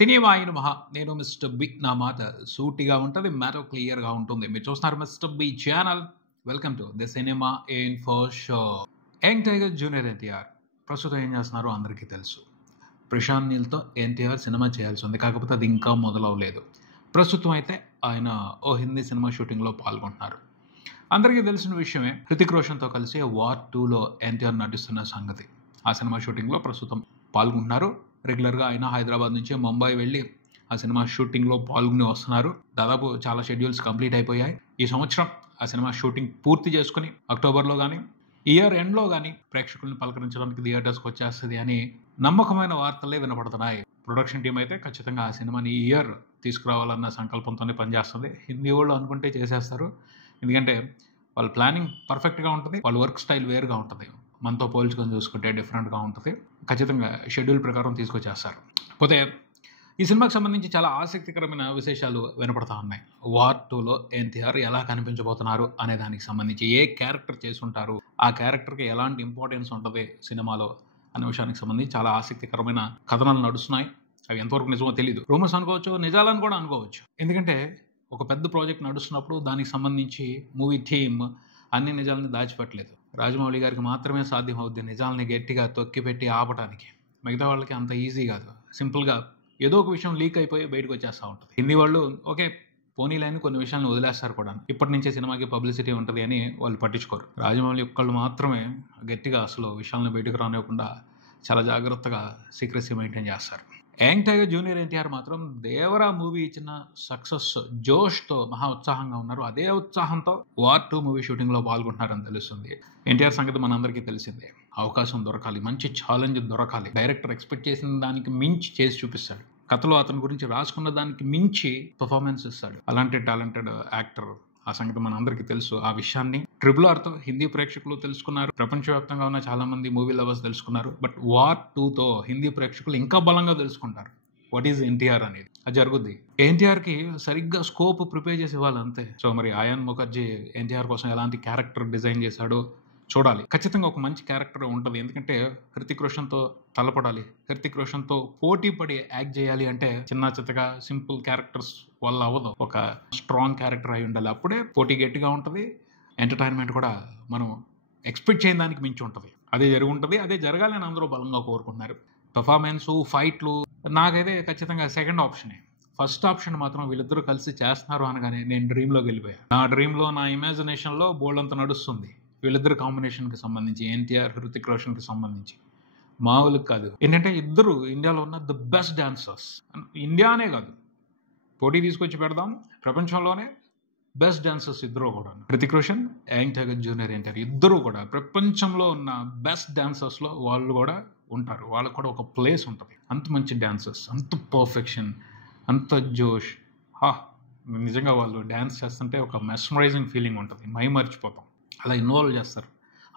Cinema అయిన మహా నేను మిస్టర్ బి. నా మాట సూటిగా ఉంటుంది, మ్యాటర్ క్లియర్గా ఉంటుంది. మీరు చూస్తున్నారు Mr B channel. Welcome to the cinema info show. Young tiger junior NTR ప్రస్తుతం ఏం చేస్తున్నారో అందరికీ తెలుసు. ప్రశాంత్ నీల్తో ఎన్టీఆర్ సినిమా చేయాల్సి ఉంది, కాకపోతే అది ఇంకా మొదలవలేదు. ప్రస్తుతం అయితే ఆయన ఓ హిందీ సినిమా షూటింగ్లో పాల్గొంటున్నారు. అందరికీ తెలిసిన విషయమే, హృతిక్ రోషన్తో కలిసి వార్ 2లో ఎన్టీఆర్ నటిస్తున్న సంగతి. ఆ సినిమా షూటింగ్లో ప్రస్తుతం పాల్గొంటున్నారు. రెగ్యులర్గా ఆయన హైదరాబాద్ నుంచి ముంబై వెళ్ళి ఆ సినిమా షూటింగ్లో పాల్గొని వస్తున్నారు. దాదాపు చాలా షెడ్యూల్స్ కంప్లీట్ అయిపోయాయి. ఈ సంవత్సరం ఆ సినిమా షూటింగ్ పూర్తి చేసుకుని అక్టోబర్లో కానీ ఇయర్ ఎండ్లో కానీ ప్రేక్షకుల్ని పలకరించడానికి థియేటర్స్కి వచ్చేస్తుంది అని నమ్మకమైన వార్తలే వినపడుతున్నాయి. ప్రొడక్షన్ టీం అయితే ఖచ్చితంగా ఆ సినిమాని ఈ ఇయర్ తీసుకురావాలన్న సంకల్పంతోనే పనిచేస్తుంది. హిందీ వాళ్ళు అనుకుంటే చేసేస్తారు, ఎందుకంటే వాళ్ళ ప్లానింగ్ పర్ఫెక్ట్గా ఉంటుంది, వాళ్ళ వర్క్ స్టైల్ వేరుగా ఉంటుంది. మనతో పోల్చుకొని చూసుకుంటే డిఫరెంట్గా ఉంటుంది. ఖచ్చితంగా షెడ్యూల్ ప్రకారం తీసుకొచ్చేస్తారు. పోతే ఈ సినిమాకి సంబంధించి చాలా ఆసక్తికరమైన విశేషాలు వినపడతా ఉన్నాయి. వార్ 2లో ఎన్టీఆర్ ఎలా కనిపించబోతున్నారు అనే దానికి సంబంధించి, ఏ క్యారెక్టర్ చేసుంటారు, ఆ క్యారెక్టర్కి ఎలాంటి ఇంపార్టెన్స్ ఉంటుంది సినిమాలో అనే విషయానికి సంబంధించి చాలా ఆసక్తికరమైన కథనాలు నడుస్తున్నాయి. అవి ఎంతవరకు నిజమో తెలియదు. రూమర్స్ అనుకోవచ్చు, నిజాలని కూడా అనుకోవచ్చు. ఎందుకంటే ఒక పెద్ద ప్రాజెక్ట్ నడుస్తున్నప్పుడు దానికి సంబంధించి మూవీ టీమ్ అన్ని నిజాలని దాచిపెట్టలేదు. రాజమౌళి గారికి మాత్రమే సాధ్యం అవుద్ది నిజాలని గట్టిగా తొక్కిపెట్టి ఆపడానికి. మిగతా వాళ్ళకి అంత ఈజీ కాదు. సింపుల్గా ఏదో ఒక విషయం లీక్ అయిపోయి బయటకు వచ్చేస్తూ ఉంటుంది. హిందీ వాళ్ళు ఓకే పోనీలైన కొన్ని విషయాలను వదిలేస్తారు కూడా. ఇప్పటి నుంచే సినిమాకి పబ్లిసిటీ ఉంటుంది అని వాళ్ళు పట్టించుకోరు. రాజమౌళి ఒక్కళ్ళు మాత్రమే గట్టిగా అసలు విషయాలను బయటకు రానివ్వకుండా చాలా జాగ్రత్తగా సీక్రెసీ మెయింటైన్ చేస్తారు. యంగ్ టైగర్ జూనియర్ ఎన్టీఆర్ మాత్రం దేవరా మూవీ ఇచ్చిన సక్సెస్ జోష్తో మహా ఉత్సాహంగా ఉన్నారు. అదే ఉత్సాహంతో వార్ 2 మూవీ షూటింగ్లో పాల్గొంటున్నారని తెలుస్తుంది. ఎన్టీఆర్ సంగతి మనందరికీ తెలిసిందే. అవకాశం దొరకాలి, మంచి ఛాలెంజ్ దొరకాలి, డైరెక్టర్ ఎక్స్పెక్ట్ చేసిన దానికి మించి చేసి చూపిస్తాడు. కథలో అతని గురించి రాసుకున్న దానికి మించి పర్ఫార్మెన్స్ ఇస్తాడు. అలాంటి టాలెంటెడ్ యాక్టర్. ఆ సంగతి మన అందరికీ తెలుసు. ఆ విషయాన్ని RRRతో హిందీ ప్రేక్షకులు తెలుసుకున్నారు. ప్రపంచవ్యాప్తంగా ఉన్న చాలా మంది మూవీ లవర్స్ తెలుసుకున్నారు. బట్ వార్ 2తో హిందీ ప్రేక్షకులు ఇంకా బలంగా తెలుసుకుంటారు వాట్ ఈజ్ ఎన్టీఆర్ అనేది. అది జరుగుద్ది. ఎన్టీఆర్కి సరిగ్గా స్కోప్ ప్రిపేర్ చేసి ఇవ్వాలి అంతే. సో మరి అయాన్ ముఖర్జీ ఎన్టీఆర్ కోసం ఎలాంటి క్యారెక్టర్ డిజైన్ చేశాడో చూడాలి. ఖచ్చితంగా ఒక మంచి క్యారెక్టర్ ఉంటుంది. ఎందుకంటే హృతిక్ రోషన్తో తలపడాలి, హృతిక్ రోషన్తో పోటీ పడి యాక్ట్ చేయాలి అంటే చిన్న చిత్తగా సింపుల్ క్యారెక్టర్స్ వల్ల అవ్వదు. ఒక స్ట్రాంగ్ క్యారెక్టర్ అయి ఉండాలి. అప్పుడే పోటీ గట్టిగా ఉంటుంది, ఎంటర్టైన్మెంట్ కూడా మనం ఎక్స్పెక్ట్ చేయని దానికి మించి ఉంటుంది. అదే జరుగుంటుంది, అదే జరగాలని అందరూ బలంగా కోరుకుంటున్నారు. పెర్ఫార్మెన్స్, ఫైట్లు నాకైతే ఖచ్చితంగా సెకండ్ ఆప్షనే. ఫస్ట్ ఆప్షన్ మాత్రం వీళ్ళిద్దరూ కలిసి చేస్తున్నారు అనగానే నేను డ్రీమ్లోకి వెళ్ళిపోయాను. నా డ్రీమ్లో, నా ఇమాజినేషన్లో బోల్డ్ అంత నడుస్తుంది వీళ్ళిద్దరు కాంబినేషన్కి సంబంధించి, ఎన్టీఆర్ హృతిక్ రోషన్కి సంబంధించి. మామూలుగా కాదు. ఏంటంటే ఇద్దరు ఇండియాలో ఉన్న ది బెస్ట్ డాన్సర్స్. ఇండియానే కాదు, పోటీ తీసుకొచ్చి పెడదాం, ప్రపంచంలోనే బెస్ట్ డాన్సర్స్ ఇద్దరు కూడా. Hrithik Roshan, young tiger junior NTR ఇద్దరు కూడా ప్రపంచంలో ఉన్న బెస్ట్ డాన్సర్స్లో వాళ్ళు కూడా ఉంటారు. వాళ్ళకు కూడా ఒక ప్లేస్ ఉంటుంది. అంత మంచి డాన్సర్స్, అంత పర్ఫెక్షన్, అంత జోష్. నిజంగా వాళ్ళు డ్యాన్స్ చేస్తుంటే ఒక మెస్మరైజింగ్ ఫీలింగ్ ఉంటుంది. మై మర్చిపోతాం, అలా ఇన్వాల్వ్ చేస్తారు.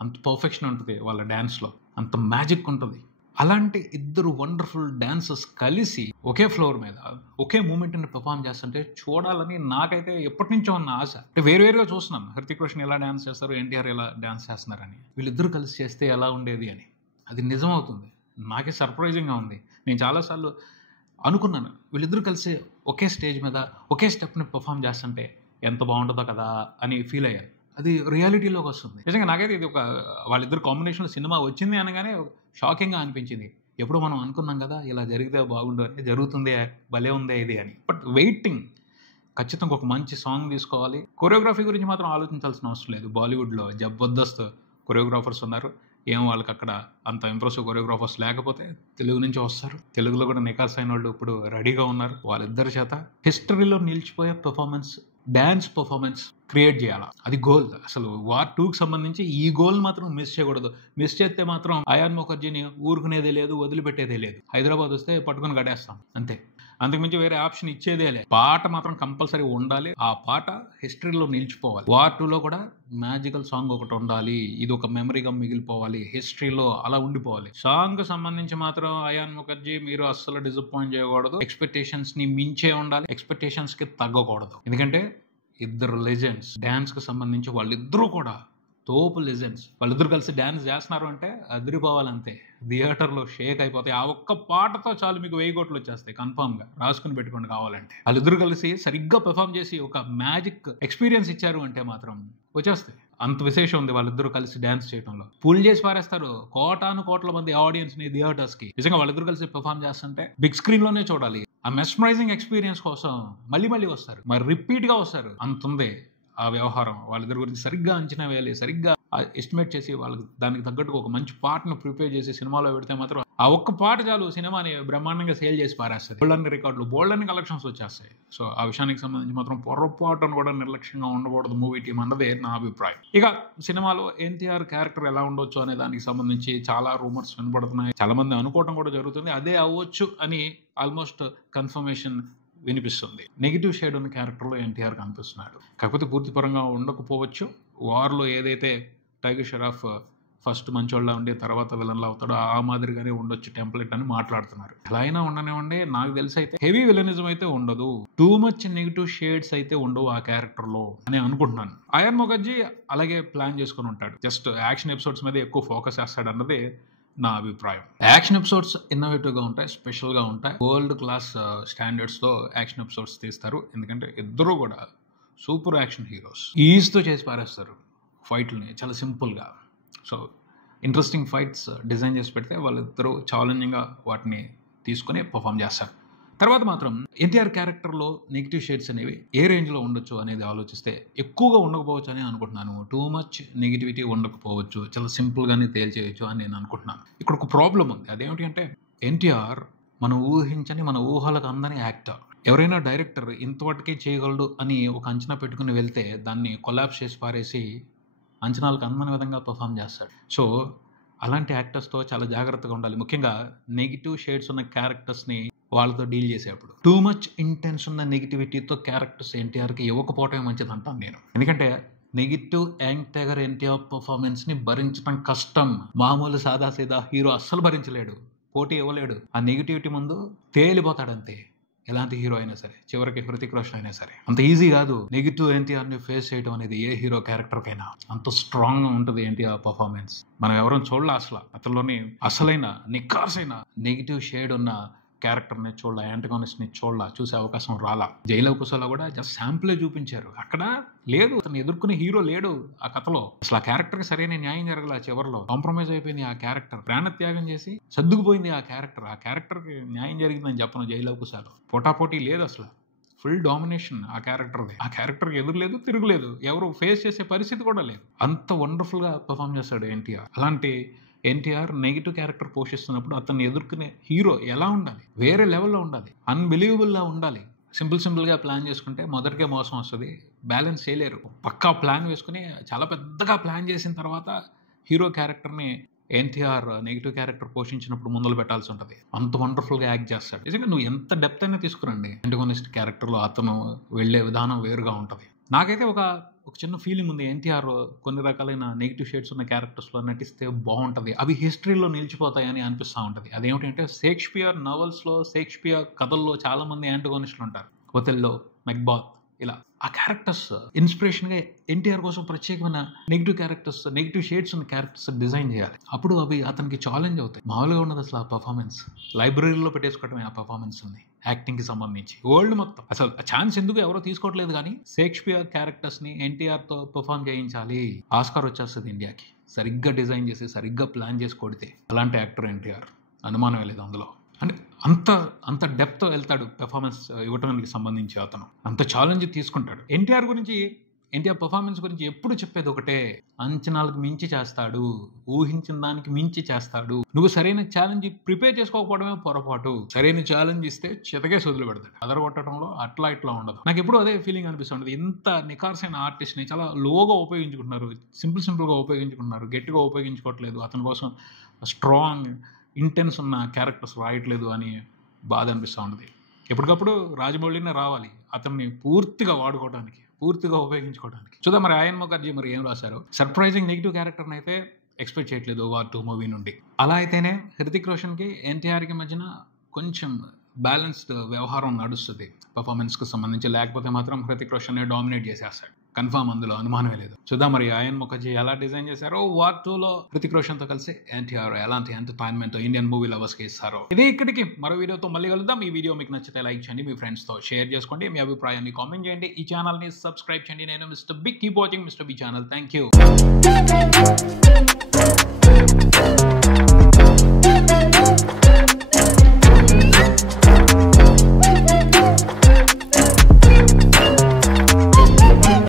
అంత పర్ఫెక్షన్ ఉంటుంది వాళ్ళ డ్యాన్స్లో, అంత మ్యాజిక్ ఉంటుంది. అలాంటి ఇద్దరు వండర్ఫుల్ డాన్సర్స్ కలిసి ఒకే ఫ్లోర్ మీద ఒకే మూమెంట్ని పెర్ఫామ్ చేస్తుంటే చూడాలని నాకైతే ఎప్పటి నుంచో ఉన్న ఆశ. అంటే వేరువేరుగా చూస్తున్నాను, హృతిక్ రోషన్ ఎలా డాన్స్ చేస్తారు, ఎన్టీఆర్ ఎలా డాన్స్ చేస్తున్నారని. వీళ్ళిద్దరూ కలిసి చేస్తే ఎలా ఉండేది అని. అది నిజమవుతుంది. నాకే సర్ప్రైజింగ్గా ఉంది. నేను చాలాసార్లు అనుకున్నాను, వీళ్ళిద్దరూ కలిసి ఒకే స్టేజ్ మీద ఒకే స్టెప్ని పెర్ఫామ్ చేస్తుంటే ఎంత బాగుంటుందో కదా అని ఫీల్ అయ్యాను. అది రియాలిటీలోకి వస్తుంది. నిజంగా నాకైతే ఇది ఒక వాళ్ళిద్దరు కాంబినేషన్లో సినిమా వచ్చింది అనగానే షాకింగ్గా అనిపించింది. ఎప్పుడు మనం అనుకున్నాం కదా ఇలా జరిగితే బాగుండు అని, జరుగుతుంది, భలే ఉందే ఇది అని. But waiting. ఖచ్చితంగా ఒక మంచి సాంగ్ తీసుకోవాలి. కొరియోగ్రఫీ గురించి మాత్రం ఆలోచించాల్సిన అవసరం లేదు. బాలీవుడ్లో జబర్దస్త్ కొరియోగ్రాఫర్స్ ఉన్నారు. ఏం వాళ్ళకి అక్కడ అంత ఇంప్రెసివ్ కొరియోగ్రాఫర్స్ లేకపోతే తెలుగు నుంచి వస్తారు. తెలుగులో కూడా నికాస్ అయిన వాళ్ళు ఇప్పుడు రెడీగా ఉన్నారు. వాళ్ళిద్దరి చేత హిస్టరీలో నిలిచిపోయే పెర్ఫార్మెన్స్, డ్యాన్స్ పర్ఫార్మెన్స్ క్రియేట్ చేయాలి. అది గోల్. అసలు వార్ 2కి సంబంధించి ఈ గోల్ మాత్రం మిస్ చేయకూడదు. మిస్ చేస్తే మాత్రం అయాన్ ముఖర్జీని ఊరుకునేదే లేదు, వదిలిపెట్టేదే లేదు. హైదరాబాద్ వస్తే పట్టుకుని గడేస్తాం అంతే. అంతకుమించి వేరే ఆప్షన్ ఇచ్చేదే లేదు. పాట మాత్రం కంపల్సరీ ఉండాలి. ఆ పాట హిస్టరీలో నిలిచిపోవాలి. వార్ 2లో కూడా మ్యాజికల్ సాంగ్ ఒకటి ఉండాలి. ఇది ఒక మెమరీగా మిగిలిపోవాలి, హిస్టరీలో అలా ఉండిపోవాలి. సాంగ్ సంబంధించి మాత్రం అయాన్ ముఖర్జీ మీరు అస్సలు డిసప్పాయింట్ చేయకూడదు. ఎక్స్పెక్టేషన్స్ ని మించే ఉండాలి, ఎక్స్పెక్టేషన్స్ కి తగ్గకూడదు. ఎందుకంటే ఇద్దరు లెజెండ్స్. డాన్స్ కి సంబంధించి వాళ్ళిద్దరూ కూడా తోపు లెజెండ్స్. వాళ్ళిద్దరు కలిసి డాన్స్ చేస్తున్నారు అంటే అదిరిపోవాలంతే. థియేటర్లో షేక్ అయిపోతాయి. ఆ ఒక్క పాటతో చాలు మీకు 1000 కోట్లు వచ్చేస్తాయి కన్ఫామ్గా. రాసుకుని పెట్టుకోండి కావాలంటే. వాళ్ళిద్దరు కలిసి సరిగ్గా పెర్ఫామ్ చేసి ఒక మ్యాజిక్ ఎక్స్పీరియన్స్ ఇచ్చారు అంటే మాత్రం వచ్చేస్తాయి. అంత విశేషం ఉంది వాళ్ళిద్దరూ కలిసి డాన్స్ చేయడంలో. పూల్ చేసి పారేస్తారు కోటాను కోట్ల మంది ఆడియన్స్ ని థియేటర్స్ కి. నిజంగా వాళ్ళిద్దరు కలిసి పెర్ఫామ్ చేస్తుంటే బిగ్ స్క్రీన్ లోనే చూడాలి. ఆ మెస్మరైజింగ్ ఎక్స్పీరియన్స్ కోసం మళ్ళీ మళ్ళీ వస్తారు, మరి రిపీట్ గా వస్తారు. అంతుంది ఆ వ్యవహారం. వాళ్ళిద్దరి గురించి సరిగ్గా అంచనా వేయాలి, సరిగ్గా ఎస్టిమేట్ చేసి వాళ్ళకి దానికి తగ్గట్టుగా ఒక మంచి పాటను ప్రిపేర్ చేసి సినిమాలో పెడితే మాత్రం ఆ ఒక్క పాట చాలు సినిమాని బ్రహ్మాండంగా సేల్ చేసి పారేస్తుంది. బోల్డన్ని రికార్డులు, బోల్డన్ని కలెక్షన్స్ వచ్చేస్తాయి. సో ఆ విషయానికి సంబంధించి మాత్రం పొరపాటును కూడా నిర్లక్ష్యంగా ఉండకూడదు మూవీ టీం అన్నదే నా అభిప్రాయం. ఇక సినిమాలో ఎన్టీఆర్ క్యారెక్టర్ ఎలా ఉండొచ్చు అనే దానికి సంబంధించి చాలా రూమర్స్ వినపడుతున్నాయి. చాలా మంది అనుకోవడం కూడా జరుగుతుంది అదే అవ్వచ్చు అని. ఆల్మోస్ట్ కన్ఫర్మేషన్ వినిపిస్తుంది. నెగిటివ్ షేడ్ ఉన్న క్యారెక్టర్లో ఎన్టీఆర్ కనిపిస్తున్నాడు. కాకపోతే పూర్తిపరంగా ఉండకపోవచ్చు. వార్లో ఏదైతే టైగర్ షరాఫ్ ఫస్ట్ మంచోళ్ళ ఉండి తర్వాత విలన్లా అవుతాడో ఆ మాదిరిగానే ఉండొచ్చు టెంప్లెట్ అని మాట్లాడుతున్నారు. ఎలా అయినా ఉండనివ్వండి, నాకు తెలిసి అయితే హెవీ విలనిజం అయితే ఉండదు, టూ మచ్ నెగిటివ్ షేడ్స్ అయితే ఉండవు ఆ క్యారెక్టర్లో అని అనుకుంటున్నాను. అయాన్ ముఖర్జీ అలాగే ప్లాన్ చేసుకుని ఉంటాడు. జస్ట్ యాక్షన్ ఎపిసోడ్స్ మీద ఎక్కువ ఫోకస్ చేస్తాడు అన్నది నా అభిప్రాయం. యాక్షన్ ఎపిసోడ్స్ ఇన్నోవేటివ్గా ఉంటాయి, స్పెషల్గా ఉంటాయి. వరల్డ్ క్లాస్ స్టాండర్డ్స్తో యాక్షన్ ఎపిసోడ్స్ తీస్తారు. ఎందుకంటే ఇద్దరు కూడా సూపర్ యాక్షన్ హీరోస్. ఈజీతో చేసి పారేస్తారు ఫైట్లని చాలా సింపుల్గా. సో ఇంట్రెస్టింగ్ ఫైట్స్ డిజైన్ చేసి పెడితే వాళ్ళిద్దరూ ఛాలెంజింగ్గా వాటిని తీసుకొని పర్ఫామ్ చేస్తారు. తర్వాత మాత్రం ఎన్టీఆర్ క్యారెక్టర్లో నెగిటివ్ షేడ్స్ అనేవి ఏ రేంజ్లో ఉండొచ్చు అనేది ఆలోచిస్తే ఎక్కువగా ఉండకపోవచ్చు అని అనుకుంటున్నాను. టూ మచ్ నెగిటివిటీ ఉండకపోవచ్చు, చాలా సింపుల్గానే తేల్చేయచ్చు అని నేను అనుకుంటున్నాను. ఇక్కడ ఒక ప్రాబ్లం ఉంది. అదేమిటి అంటే ఎన్టీఆర్ మనం ఊహించని, మన ఊహలకు అందని యాక్టర్. ఎవరైనా డైరెక్టర్ ఇంతవరకే చేయగలడు అని ఒక అంచనా పెట్టుకుని వెళ్తే దాన్ని కొలాప్స్ చేసి పారేసి అంచనాలకు అందని విధంగా పర్ఫామ్ చేస్తాడు. సో అలాంటి యాక్టర్స్తో చాలా జాగ్రత్తగా ఉండాలి. ముఖ్యంగా నెగిటివ్ షేడ్స్ ఉన్న క్యారెక్టర్స్ని వాళ్ళతో డీల్ చేసేటప్పుడు. టూ మచ్ ఇంటెన్స్ ఉన్న నెగిటివిటీతో క్యారెక్టర్స్ ఎన్టీఆర్కి ఇవ్వకపోవటమే మంచిది అంటాను నేను. ఎందుకంటే నెగిటివ్ యాంగ్ టైగర్ ఎన్టీఆర్ పర్ఫార్మెన్స్ని భరించడం కష్టం. మామూలు సాదాసీదా హీరో అస్సలు భరించలేడు, పోటీ ఇవ్వలేడు. ఆ నెగిటివిటీ ముందు తేలిపోతాడంతే. ఎలాంటి హీరో అయినా సరే, చివరికి హృతిక్ రోషన్ అయినా సరే. అంత ఈజీ కాదు నెగిటివ్ ఎన్టీఆర్ని ఫేస్ చేయడం అనేది ఏ హీరో క్యారెక్టర్కైనా. అంత స్ట్రాంగ్గా ఉంటుంది ఎన్టీఆర్ పర్ఫార్మెన్స్. మనం ఎవరైనా చూడలే అసలు. అతనిలోని అసలైన నిఖార్సైన నెగిటివ్ షేడ్ ఉన్న క్యారెక్టర్ని చూడాల, యాంటగానిస్ట్ని చూడాల, చూసే అవకాశం రాలా. జైలవ్ కుశలో కూడా జస్ట్ శాంపులే చూపించారు. అక్కడ లేదు, అతను ఎదుర్కొనే హీరో లేడు ఆ కథలో. అసలు ఆ క్యారెక్టర్కి సరైన న్యాయం జరగల. చివరిలో కాంప్రమైజ్ అయిపోయింది ఆ క్యారెక్టర్. ప్రాణత్యాగం చేసి సర్దుకుపోయింది ఆ క్యారెక్టర్. ఆ క్యారెక్టర్కి న్యాయం జరిగిందని చెప్పను. జైలవ్ కుశలో పోటాపోటీ లేదు అసలు. ఫుల్ డామినేషన్ ఆ క్యారెక్టర్ది. ఆ క్యారెక్టర్కి ఎదురు లేదు, తిరుగులేదు, ఎవరు ఫేస్ చేసే పరిస్థితి కూడా లేదు. అంత వండర్ఫుల్గా పర్ఫామ్ చేస్తాడు ఎన్టీఆర్. అలాంటి ఎన్టీఆర్ నెగిటివ్ క్యారెక్టర్ పోషిస్తున్నప్పుడు అతన్ని ఎదుర్కొనే హీరో ఎలా ఉండాలి? వేరే లెవెల్లో ఉండాలి, అన్బిలీవబుల్లా ఉండాలి. సింపుల్గా ప్లాన్ చేసుకుంటే మొదటికే మోసం వస్తుంది, బ్యాలెన్స్ చేయలేరు. పక్కా ప్లాన్ వేసుకుని చాలా పెద్దగా ప్లాన్ చేసిన తర్వాత హీరో క్యారెక్టర్ని ఎన్టీఆర్ నెగిటివ్ క్యారెక్టర్ పోషించినప్పుడు ముందులు పెట్టాల్సి ఉంటుంది. అంత వండర్ఫుల్గా యాక్ట్ చేస్తాడు. నిజంగా నువ్వు ఎంత డెప్త్ అయినా తీసుకురండి, యాంటగోనిస్ట్ క్యారెక్టర్లో అతను వెళ్ళే విధానం వేరుగా ఉంటుంది. నాకైతే ఒక చిన్న ఫీలింగ్ ఉంది, ఎన్టీఆర్ కొన్ని రకాలైన నెగిటివ్ షేడ్స్ ఉన్న క్యారెక్టర్స్లో నటిస్తే బాగుంటుంది, అవి హిస్టరీలో నిలిచిపోతాయని అనిపిస్తూ ఉంటుంది. అదేమిటంటే షేక్స్పియర్ నవల్స్లో, షేక్స్పియర్ కథల్లో చాలామంది యాంటగోనిస్టులు ఉంటారు. ఒథెల్లో, మెక్బెత్, ఇలా ఆ క్యారెక్టర్స్ ఇన్స్పిరేషన్గా ఎన్టీఆర్ కోసం ప్రత్యేకమైన నెగిటివ్ క్యారెక్టర్స్, నెగిటివ్ షేడ్స్ ఉన్న క్యారెక్టర్స్ డిజైన్ చేయాలి. అప్పుడు అవి అతనికి ఛాలెంజ్ అవుతాయి. మామూలుగా ఉన్నది అసలు ఆ పర్ఫార్మెన్స్. లైబ్రరీలో పెట్టేసుకోవటమే ఆ పర్ఫార్మెన్స్ ఉంది యాక్టింగ్కి సంబంధించి. వరల్డ్ మొత్తం అసలు ఆ ఛాన్స్ ఎందుకు ఎవరో తీసుకోవట్లేదు. కానీ షేక్స్పియర్ క్యారెక్టర్స్ని ఎన్టీఆర్తో పర్ఫామ్ చేయించాలి, ఆస్కార్ వచ్చేస్తుంది ఇండియాకి. సరిగ్గా డిజైన్ చేసి సరిగ్గా ప్లాన్ చేసి కొడితే అలాంటి యాక్టర్ ఎన్టీఆర్, అనుమానమే లేదు అందులో. అంటే అంత డెప్త్ వెళ్తాడు పెర్ఫార్మెన్స్ ఇవ్వటానికి సంబంధించి. అతను అంత ఛాలెంజ్ తీసుకుంటాడు. ఎన్టీఆర్ పర్ఫార్మెన్స్ గురించి ఎప్పుడు చెప్పేది ఒకటే, అంచనాలకు మించి చేస్తాడు, ఊహించిన దానికి మించి చేస్తాడు. నువ్వు సరైన ఛాలెంజ్ ప్రిపేర్ చేసుకోకపోవడమే పొరపాటు. సరైన ఛాలెంజ్ ఇస్తే చితకే వదిలి పెడతాడు. అదరగొట్టడంలో అట్లా ఇట్లా ఉండదు. నాకు ఎప్పుడు అదే ఫీలింగ్ అనిపిస్తుంది. ఇంత నిఖార్సైన ఆర్టిస్ట్ని చాలా లోగా ఉపయోగించుకుంటున్నారు, సింపుల్గా ఉపయోగించుకుంటున్నారు, గట్టిగా ఉపయోగించుకోవట్లేదు. అతని కోసం స్ట్రాంగ్ ఇంటెన్స్ ఉన్న క్యారెక్టర్స్ రాయట్లేదు అని బాధ అనిపిస్తూ ఉంటుంది. ఎప్పటికప్పుడు రాజమౌళినే రావాలి అతన్ని పూర్తిగా వాడుకోవడానికి, పూర్తిగా ఉపయోగించుకోవడానికి. చూద్దాం మరి అయాన్ ముఖర్జీ మరి ఏం రాశారు. సర్ప్రైజింగ్ నెగిటివ్ క్యారెక్టర్ని అయితే ఎక్స్పెక్ట్ చేయట్లేదు వార్ 2 మూవీ నుండి. అలా అయితేనే హృతిక్ రోషన్కి ఎన్టీఆర్కి మధ్యన కొంచెం బ్యాలెన్స్డ్ వ్యవహారం నడుస్తుంది పర్ఫార్మెన్స్కి సంబంధించి. లేకపోతే మాత్రం హృతిక్ రోషన్నే డామినేట్ చేసేస్తాడు. కన్ఫర్మ్, అందులో అనుమానమే లేదు. చూద్దాం మరి అయాన్ ముఖర్జీ ఎలా డిజైన్ చేశారో, వార్ 2లో హృతిక్ రోషన్ తో కలిసి ఎన్టీఆర్ ఎలాంటి ఎంటర్టైన్మెంట్ ఇండియన్ మూవీ లవర్స్ కి ఇస్తారో. ఇది ఇక్కడికి, మరో వీడియోతో మళ్ళీ కలుద్దాం. ఈ వీడియో మీకు నచ్చితే లైక్ చేయండి, మీ ఫ్రెండ్స్ తో షేర్ చేసుకోండి, మీ అభిప్రాయాన్ని కామెంట్ చేయండి, ఈ ఛానల్ ని సబ్స్క్రైబ్ చేయండి. నేను Mr Big, keep watching Mr B channel. Thank you.